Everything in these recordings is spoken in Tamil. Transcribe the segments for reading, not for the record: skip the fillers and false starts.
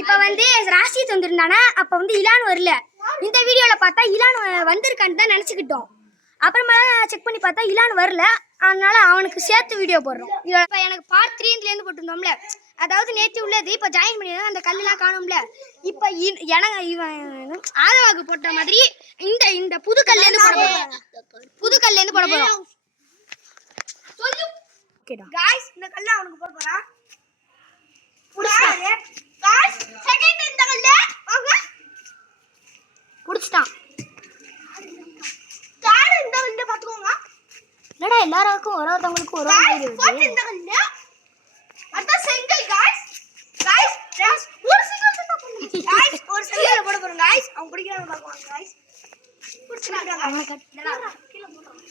இப்போ வந்து ராஷித் வந்திருந்தானா அப்போ வந்து இலான் வரல. இந்த வீடியோவில் பார்த்தா இலான் வந்திருக்கான்னு தான் நினச்சிக்கிட்டோம். அப்புறமா செக் பண்ணி பார்த்தா இலான் வரல. அதனால அவனுக்கு சேர்த்து வீடியோ போடுறோம். இப்போ எனக்கு பார்ட் 3லேருந்து போட்டிருந்தோம்ல, அதாவது நேற்று உள்ளது இப்போ ஜாயின் பண்ணி அந்த கல்லெலாம் காணும்ல. இப்போ எனக்கு இவன் ஆதவாக்கு போட்ட மாதிரி இந்த புது கல்லேருந்து போட போகிறோம். புது கல்லேருந்து போட போகிறோம். சொல்லு ஓகேடா गाइस, இந்த கல்ல அவனுக்கு போட போறா. புடிச்சானே गाइस, செகண்ட் இந்த கல்ல வாங்க புடிச்சிட்டான். கார் இந்த கல்ல பாத்துக்கோங்க. என்னடா எல்லாருக்கும் ஒருத்தங்களுக்கு ஒரு மாதிரி இருக்கு. ஃபர்ஸ்ட் இந்த கல்ல அத செங்கல் गाइस ஒரு செங்கல் தான் போடுங்க गाइस. ஒரு செங்கல் போட போறோம் गाइस. அவங்க பிடிக்கறாங்க பாக்குவாங்க गाइस. புடிச்சிட்டாங்க அவன கீழ போடுறோம்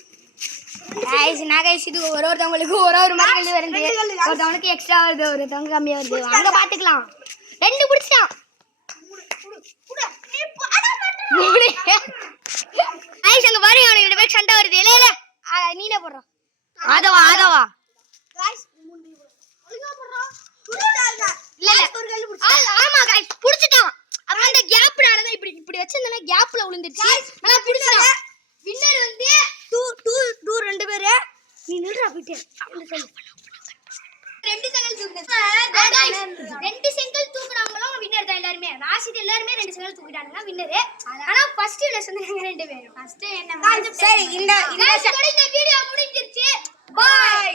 गाइस. नागाइस இது ஒருத்தங்களுக்கு ஒரு மாதிரி வருது. ஒருத்தங்களுக்கு எக்ஸ்ட்ரா வருது, ஒருத்தங்க கம்மியா வருது. அங்க பாத்துக்கலாம். ரெண்டு புடிச்சான். गाइस அங்க பாரு, அவனுக்கு ரெண்டு பேருக்கு சண்டை வருது. இல்ல நீனே போடுற. ஆதவா गाइस முண்டி ஒழுங்கா போடுறா. புடிடாங்க. இல்ல ஒரு கல்லு புடிச்சான். ஆமா गाइस புடிச்சிட்டான். அப்புறம் அந்த கேப்னால தான் இப்படி வச்சிருந்தனா கேப்ல விழுந்துருச்சு. ஆனா புடிச்சான். வின்னர் வந்து 2 ரெண்டு பேரே. நீ நில்றா போயிடு. ரெண்டு செங்கல் தூக்குறாங்க. ரெண்டு செங்கல் தூக்குறாங்களோ வின்னர் தான் எல்லாரும். ராஷித் எல்லாரும் ரெண்டு செங்கல் தூக்கிட்டாங்க வின்னர். ஆனா ஃபர்ஸ்ட் வின்னர் சொன்னாங்க ரெண்டு பேரும். ஃபர்ஸ்ட் என்ன சரி இந்த வீடியோ முடிஞ்சிருச்சு. பை.